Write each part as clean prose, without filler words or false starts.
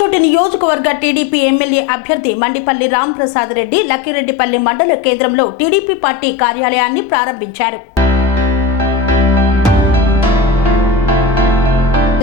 రాయచోటి నియోజకవర్గ TDP MLA అభ్యర్థి మండిపల్లి రాంప్రసాద్ రెడ్డి లక్కిరెడ్డిపల్లి మండల కేంద్రంలో టీడీపీ పార్టీ కార్యాలయాన్ని ప్రారంభించారు.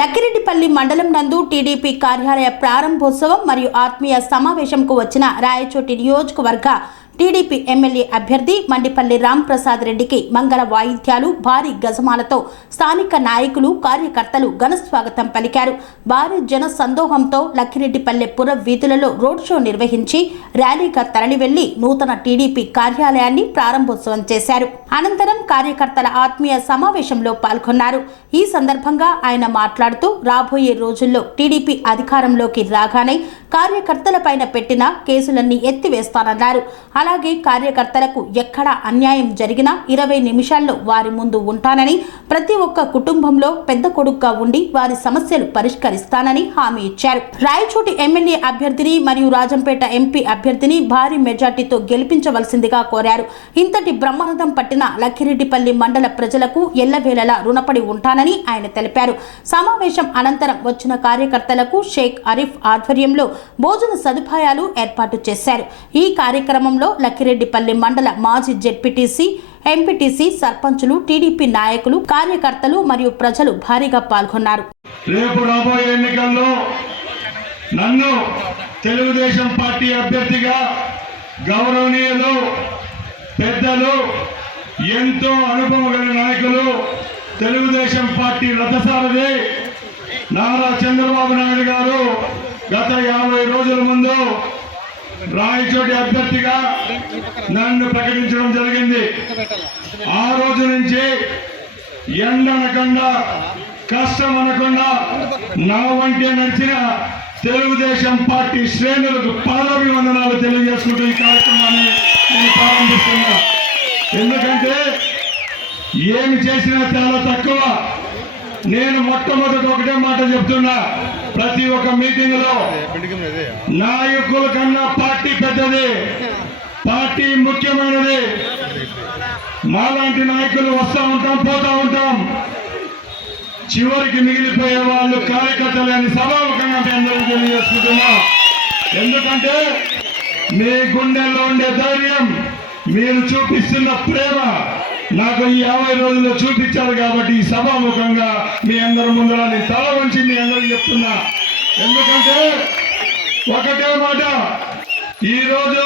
లక్కిరెడ్డిపల్లి మండలం నందు టీడీపీ కార్యాలయ ప్రారంభోత్సవం మరియు ఆత్మీయ సమావేశంకు వచ్చిన రాయచోటి నియోజకవర్గ టీడీపీ ఎమ్మెల్యే అభ్యర్థి మండిపల్లి రాంప్రసాద్ రెడ్డికి మంగళ వాయిద్యాలు, భారీ గజమాలతో స్థానిక నాయకులు, కార్యకర్తలు ఘన స్వాగతం పలికారు. భారీ జన సందోహంతో లక్కిరెడ్డిపల్లె పుర వీధులలో రోడ్ షో నిర్వహించి ర్యాలీగా తరలివెళ్లి నూతన టీడీపీ కార్యాలయాన్ని ప్రారంభోత్సవం చేశారు. అనంతరం కార్యకర్తల ఆత్మీయ సమావేశంలో పాల్గొన్నారు. ఈ సందర్భంగా ఆయన మాట్లాడుతూ రాబోయే రోజుల్లో టీడీపీ అధికారంలోకి రాగానే కార్యకర్తలపైన పెట్టిన కేసులన్నీ ఎత్తివేస్తానన్నారు. అలాగే కార్యకర్తలకు ఎక్కడ అన్యాయం జరిగినా 20 నిమిషాల్లో వారి ముందు ఉంటానని, ప్రతి ఒక్క కుటుంబంలో పెద్ద కొడుకుగా ఉండి వారి సమస్యలు పరిష్కరిస్తానని హామీ ఇచ్చారు. రాయచోటి ఎమ్మెల్యే అభ్యర్థిని మరియు రాజంపేట ఎంపీ అభ్యర్థిని భారీ మెజార్టీతో గెలిపించవలసిందిగా కోరారు. ఇంతటి బ్రహ్మరథం పట్టిన లక్కిరెడ్డిపల్లి మండల ప్రజలకు ఎల్లవేళలా రుణపడి ఉంటానని ఆయన తెలిపారు. సమావేశం అనంతరం వచ్చిన కార్యకర్తలకు షేక్ అరీఫ్ ఆధ్వర్యంలో భోజన సదుపాయాలు ఏర్పాటు చేశారు. ఈ కార్యక్రమంలో లక్కిరెడ్డిపల్లి మండల మాజీ జెడ్పీటీసీ, ఎంపీటీసీ, సర్పంచులు, టీడీపీ నాయకులు, కార్యకర్తలు మరియు ప్రజలు భారీగా పాల్గొన్నారు. రేపు రాబోయే ఎన్నికల్లో నన్ను తెలుగుదేశం పార్టీ అభ్యర్థిగా గౌరవనీయులు, పెద్దలు, ఎంతో అనుభవం గల నాయకులు, తెలుగుదేశం పార్టీ రథసారథి నారా చంద్రబాబు నాయుడు గారు గత 50 రోజుల ముందు రాయచోటి అభ్యర్థిగా నన్ను ప్రకటించడం జరిగింది. ఆ రోజు నుంచి ఎండనకుండా, కష్టం అనకుండా నా వంటే నడిచిన తెలుగుదేశం పార్టీ శ్రేణులకు పాదాభివందనాలు తెలియజేసుకుంటూ ఈ కార్యక్రమాన్ని నేను ప్రారంభిస్తున్నా. ఎందుకంటే ఏమి చేసినా చాలా తక్కువ. నేను మొట్టమొదటి ఒకటే మాట చెప్తున్నా, ప్రతి ఒక్క మీటింగ్ లో నాయకుల కన్నా పార్టీ పెద్దది, పార్టీ ముఖ్యమైనది. మాలాంటి నాయకులు వస్తూ ఉంటాం, పోతా ఉంటాం. చివరికి మిగిలిపోయే వాళ్ళు కార్యకర్తలు అని సభాముఖంగా మీ అందరూ తెలియజేసుకుంటున్నా. ఎందుకంటే మీ గుండెల్లో ఉండే ధైర్యం, మీరు చూపిస్తున్న ప్రేమ నాకు ఈ 50 రోజుల్లో చూపించారు. కాబట్టి ఈ సభాముఖంగా మీ అందరి ముందర నేను తల వంచి మీ అందరికి చెప్తున్నా. ఎందుకంటే ఒకటే మాట, ఈరోజు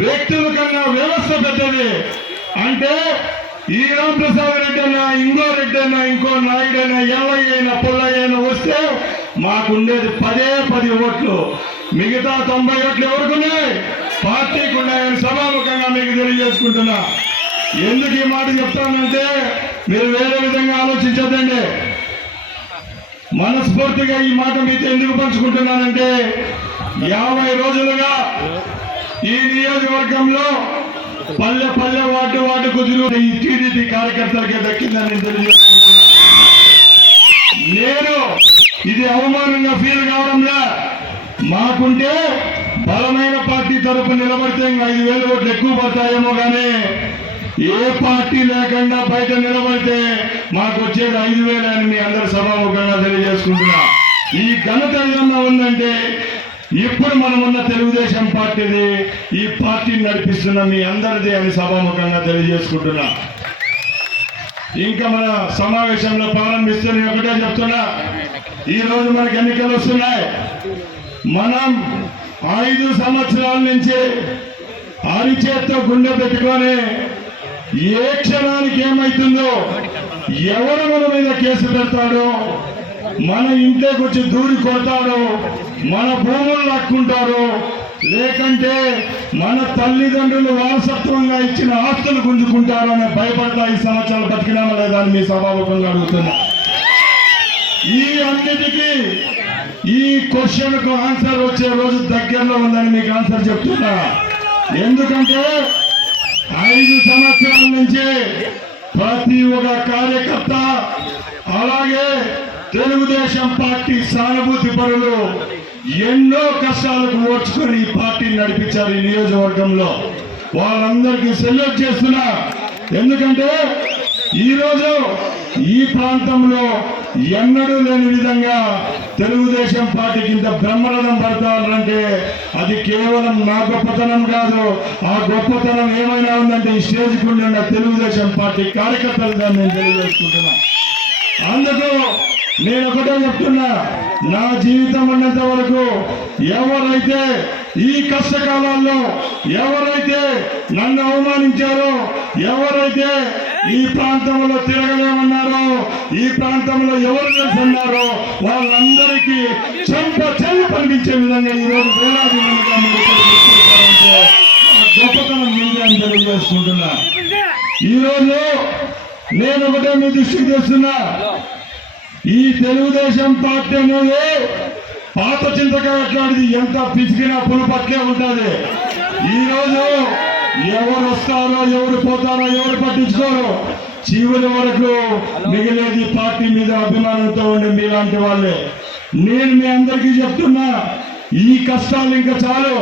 వ్యక్తుల కన్నా వ్యవస్థ పెద్దది. అంటే ఈ రాంప్రసాద్ రెడ్డి అయినా, ఇంకో రెడ్డి అయినా, ఇంకో నాయుడైనా, ఎల్లయ్య అయినా, పుల్లయ్య అయినా వస్తే మాకుండేది 10 ఓట్లు. మిగతా 90 ఓట్లు ఎవరుకున్నాయి? పార్టీకి ఉన్నాయని సభాముఖంగా మీకు తెలియజేసుకుంటున్నా. ఎందుకు ఈ మాట చెప్తానంటే మీరు వేరే విధంగా ఆలోచించద్దండి. మనస్ఫూర్తిగా ఈ మాట మీతో ఎందుకు పంచుకుంటున్నానంటే 50 రోజులుగా ఈ నియోజకవర్గంలో పల్లె పల్లె వార్డు కుదిరు ఈ టీడీపీ కార్యకర్తలకే దక్కిందని నేను తెలియజేసుకుంటున్నా. నేను ఇది అవమానంగా ఫీల్ కావడంలా. మాకుంటే బలమైన పార్టీ తరఫు నిలబడితే 5,000 ఓట్లు ఎక్కువ పడతాయేమో కానీ ఏ పార్టీ లేకుండా బయట నిలబడితే మాకు వచ్చేది 5,000 అని మీ అందరు సభాముఖంగా తెలియజేసుకుంటున్నా. ఈ ఘనత ఏదన్నా ఉందంటే ఇప్పుడు మనమున్న తెలుగుదేశం పార్టీది, ఈ పార్టీని నడిపిస్తున్న మీ అందరిది అని సభాముఖంగా తెలియజేసుకుంటున్నా. ఇంకా మన సమావేశంలో ప్రారంభిస్తే నేను ఒకటే చెప్తున్నా, ఈరోజు మనకి ఎన్నికలు వస్తున్నాయి. మనం 5 సంవత్సరాల నుంచి అరిచేత్తో గుండె పెట్టుకొని ఏ క్షణానికి ఏమైతుందో, ఎవరు మన మీద కేసు పెడతాడో, మన ఇంట్లోకి వచ్చి దూరి కొడతాడో, మన భూములు లాక్కుంటారో, లేకంటే మన తల్లిదండ్రులు వారసత్వంగా ఇచ్చిన ఆస్తులు గుంజుకుంటారో అనే భయపడతా 5 సంవత్సరాలు బతికినామా లేదా అని మీ సభాముఖంగా అడుగుతున్నా. ఈ అన్నిటికీ ఈ క్వశ్చన్కు ఆన్సర్ వచ్చే రోజు దగ్గరలో ఉందని మీకు ఆన్సర్ చెప్తున్నా. ఎందుకంటే 5 సంవత్సరాల నుంచి ప్రతి ఒక్క కార్యకర్త, అలాగే తెలుగుదేశం పార్టీ సానుభూతి పరులు ఎన్నో కష్టాలకు ఓర్చుకొని ఈ పార్టీని నడిపించారు ఈ నియోజకవర్గంలో. వాళ్ళందరికీ సెల్యూట్ చేస్తున్నా. ఎందుకంటే ఈరోజు ఈ ప్రాంతంలో ఎన్నడూ లేని విధంగా తెలుగుదేశం పార్టీకి ఇంత బ్రహ్మరథం పడతారంటే అది కేవలం నా గొప్పతనం కాదు. ఆ గొప్పతనం ఏమైనా ఉందంటే ఈ స్టేజ్కి ఉన్న తెలుగుదేశం పార్టీ కార్యకర్తలుగా నేను తెలియజేసుకుంటున్నా. అందుకు నేను ఒకటే చెప్తున్నా, నా జీవితం ఉన్నంత వరకు ఎవరైతే ఈ కష్టకాలాల్లో ఎవరైతే నన్ను అవమానించారో, ఎవరైతే ఈ ప్రాంతంలో తిరగలేమన్నారో, ఈ ప్రాంతంలో ఎవరు తెలుసున్నారో వాళ్ళందరికీ చెంప చెల్లి పనిపించే విధంగా ఈరోజు వేలాది మందిగా గొప్పతనం ఉంది అని తెలియజేసుకుంటున్నా. ఈరోజు నేను ఒకటే మీ దృష్టికి తెస్తున్నా, ఈ తెలుగుదేశం పార్టీ అనేది పాత చింతకాయ అట్లాంటిది, ఎంత పిసికినా పులుపట్లే ఉంటుంది. ఈరోజు ఎవరు వస్తారో ఎవరు పోతారో ఎవరు పట్టించుకోరు. చివరి వరకు మిగిలేది పార్టీ మీద అభిమానంతో ఉండే మీలాంటి వాళ్ళే. నేను మీ అందరికీ చెప్తున్నా, ఈ కష్టాలు ఇంకా చాలు.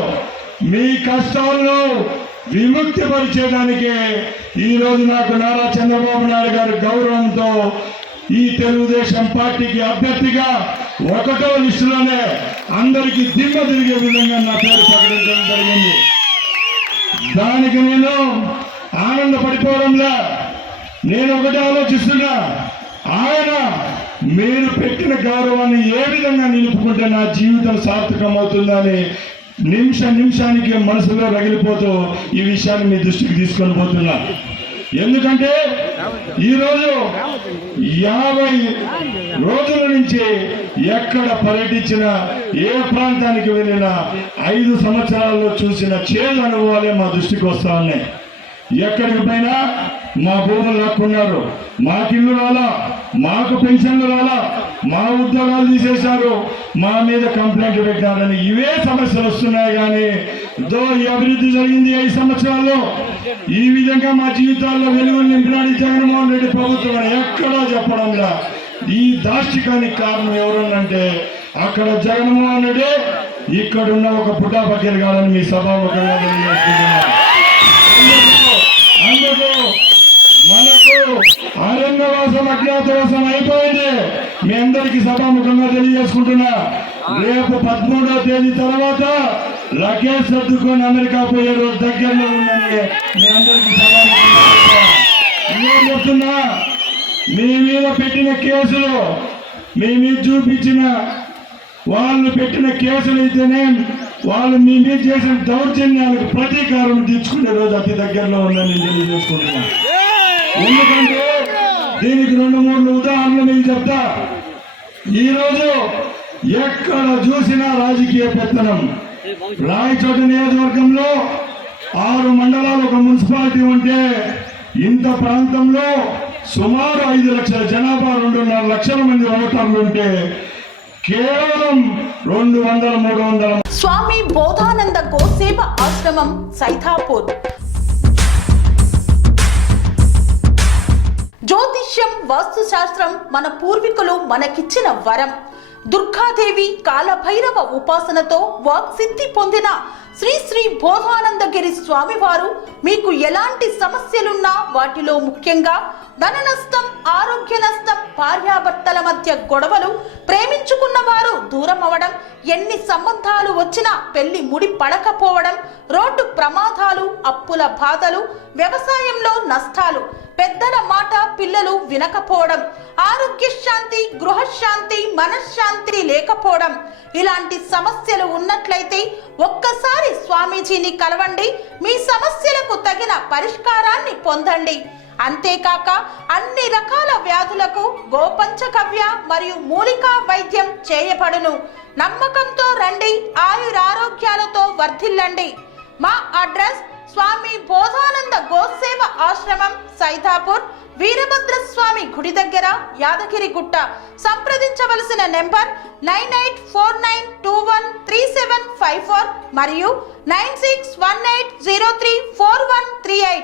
మీ కష్టాలను విముక్తి పరిచేయడానికే ఈరోజు నాకు నారా చంద్రబాబు నాయుడు గారి గౌరవంతో ఈ తెలుగుదేశం పార్టీకి అభ్యర్థిగా 1వ లిస్టులోనే అందరికీ దిమ్మ తిరిగే విధంగా నా పేరు ప్రకటించడం జరిగింది. దానికి నేను ఆనందపడిపోవడంలా, నేను ఒకటే ఆలోచిస్తున్నా, ఆయన మీరు పెట్టిన గౌరవాన్ని ఏ విధంగా నిలుపుకుంటే నా జీవితం సార్థకం అవుతుందని నిమిషానికి మనసులో రగిలిపోతూ ఈ విషయాన్ని మీ దృష్టికి తీసుకొని పోతున్నా. ఎందుకంటే ఈరోజు 50 రోజుల నుంచి ఎక్కడ పర్యటించినా, ఏ ప్రాంతానికి వెళ్ళినా 5 సంవత్సరాల్లో చూసిన చేదు అనుభవాలే మా దృష్టికి వస్తా ఉన్నాయి. ఎక్కడికి పోయినా మా భూములు లాక్కున్నారు, మాకిల్లు రాలా, మాకు పెన్షన్లు రాలా, మా ఉద్యోగాలు తీసేశారు, మా మీద కంప్లైంట్ పెట్టారని ఇవే సమస్యలు వస్తున్నాయి. కానీ ఈ అభివృద్ధి జరిగింది 5 సంవత్సరాల్లో. ఈ విధంగా మా జీవితాల్లో వెలుగులు నింపినాడు జగన్మోహన్ రెడ్డి ప్రభుత్వం అని ఎక్కడా చెప్పడంలా. ఈ దాష్టికానికి కారణం ఎవరన్నంటే అక్కడ జగన్మోహన్ రెడ్డి, ఇక్కడున్న ఒక పుట్టా పక్కన కాదని మీ సభాముఖంగా తెలియజేసుకుంటున్నారు. అందుకు మనకు అరణ్యవాసం అజ్ఞాతవాసం అయిపోయింది. మీ అందరికీ సభాముఖంగా తెలియజేసుకుంటున్నా, రేపు 13వ తేదీ తర్వాత లగేజ్ సర్దుకొని అమెరికా పోయే రోజు దగ్గరలో ఉందని మీ అందరికీ సభాముఖంగా చెప్తున్నా. మీ మీద పెట్టిన కేసులు, మీ మీద చూపించిన వాళ్ళు పెట్టిన కేసులు అయితేనే వాళ్ళు మీ మీద చేసిన దౌర్జన్యాలకు ప్రతీకారం తీర్చుకునే రోజు అతి దగ్గరలో ఉందని నేను తెలియజేసుకుంటున్నా. ఎందుకంటే దీనికి 2-3 ఉదాహరణలు మీకు చెప్తా. ఈరోజు ఎక్కడ చూసినా రాజకీయ పెత్తనం. రాయచోట నియోజకవర్గంలో 6 మండలాలు, ఒక మున్సిపాలిటీ ఉంటే ఇంత ప్రాంతంలో సుమారు 5 లక్షల జనాభా, 2.5 లక్షల మంది ఓటర్లు ఉంటే కేవలం 200-300 స్వామి బోధానంద గోసేవ ఆశ్రమం సైథాపూర్. జ్యోతిష్యం, వాస్తుశాస్త్రం మన పూర్వీకులు మనకిచ్చిన వరం. దుర్గాదేవి, కాలభైరవ ఉపాసనతో వాక్సిద్ధి పొందిన శ్రీ శ్రీ బోధానందగిరి స్వామివారు మీకు ఎలాంటి సమస్యలున్నా, వాటిలో ముఖ్యంగా ధన నష్టం, ఆరోగ్య నష్టం, భార్యాభర్తల మధ్య గొడవలు, ప్రేమించుకున్న వారు దూరం అవడం, ఎన్ని సంబంధాలు వచ్చినా పెళ్లి ముడి పడకపోవడం, రోడ్డు ప్రమాదాలు, అప్పుల బాధలు, వ్యవసాయంలో నష్టాలు, పెద్దల మాట పిల్లలు వినకపోవడం, ఆరోగ్య శాంతి, గృహశాంతి, మనశ్శాంతి లేకపోవడం, ఇలాంటి సమస్యలు ఉన్నట్లయితే ఒక్కసారి స్వామీజీని కలవండి. మీ సమస్యలకు తగిన పరిష్కారాన్ని పొందండి. అంతేకాక అన్ని రకాల వ్యాధులకు గోపంచకవ్య మరియు మూలికా వైద్యం చేయబడును. నమ్మకంతో రండి, ఆయురారోగ్యాలతో వర్ధిల్లండి. మా అడ్రస్ స్వామి బోధానంద గోసేవ ఆశ్రమం, సైథాపూర్, వీరభద్రస్వామి గుడి దగ్గర, యాదగిరిగుట్ట. సంప్రదించవలసిన నెంబర్ 9849213754 మరియు 9618034138.